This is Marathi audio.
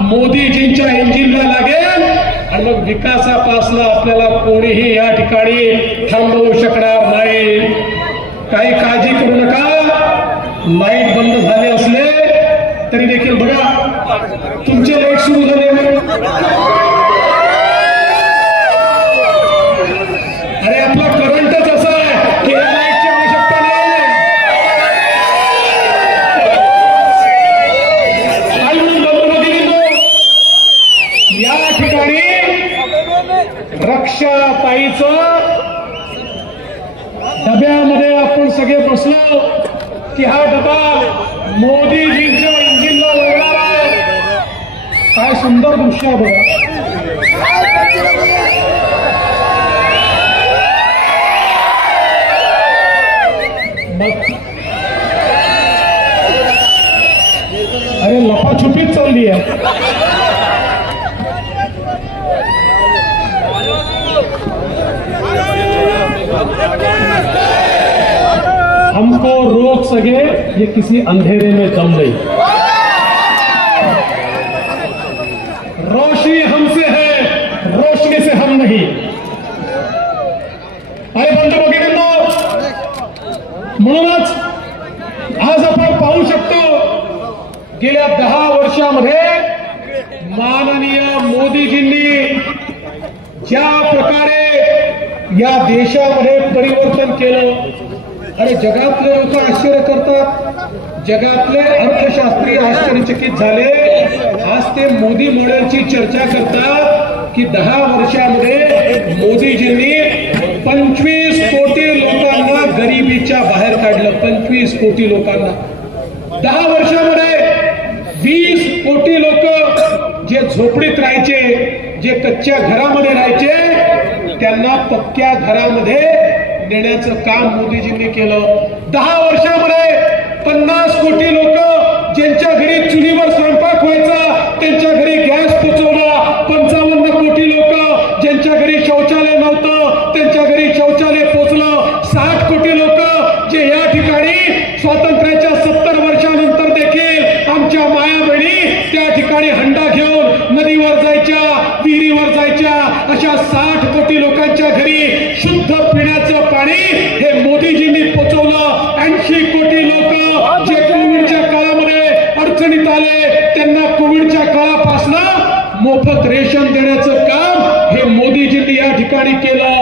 मोदीजींच्या इंजिनला लागेल आणि मग विकासापासून आपल्याला कोणीही या ठिकाणी थांबवू शकणार नाही। काही काळजी करू नका। लाईट बंद झाले असले तरी देखील बघा तुमचे लाईट सुरू झाले। अरे आपला करंटच असा आहे की लाईटची आवश्यकता नाही। या ठिकाणी रक्षाताईचं डब्यामध्ये आपण सगळे बसलो की हा डबा मोदीजींच्या इंजिनला लागणार आहे। काय सुंदर दृश्य आहे बघा। अरे लपाछुपीच चालली आहे। हमको रोक सके ये किसी अंधेरे में दम नहीं। रोशनी हमसे है, रोशनी से हम नहीं। अरे बंधू भगिनींनो, म्हणूनच आज आपण पाहू शकतो गेल्या 10 वर्षामध्ये माननीय मोदीजींनी ज्या प्रकारे या देशामध्ये परिवर्तन केलं। अरे जगातले लोक आश्चर्य करतात, जगातले अर्थशास्त्री आश्चर्यचकित झाले। आज ते मोदी मॉडेलची चर्चा करतात की 10 वर्षामध्ये मोदीजींनी 25 कोटी लोकांना गरिबीच्या बाहेर काढलं। 25 कोटी लोकांना 10 वर्षामध्ये 20 कोटी लोक जे झोपडीत राहायचे, जे कच्च्या घरामध्ये राहायचे, त्यांना पक्क्या घरामध्ये देण्याचं काम मोदीजींनी केलं। 10 वर्षामध्ये 50 कोटी लोक ज्यांच्या घरी चुलीवर स्वयंपाक व्हायचा त्यांच्या घरी गॅस पोहोचवला। 55 कोटी लोक ज्यांच्या घरी शौचालय नव्हतं त्यांच्या घरी शौचालय पोहोचलं। 60 कोटी लोक जे या ठिकाणी स्वातंत्र्याच्या 70 वर्षानंतर देखील आमच्या माया बहिणी त्या ठिकाणी हंडा घेऊन नदीवर जायच्या, विहिरीवर जायच्या, अशा 60 कोटी लोकांच्या घरी शुद्ध पिण्याचं पाणी हे मोदीजींनी पोहोचवलं। 80 कोटी लोक जे कोविडच्या काळामध्ये अडचणीत आले त्यांना कोविडच्या काळापासून मोफत रेशन देण्याचं काम हे मोदीजींनी या ठिकाणी केलं।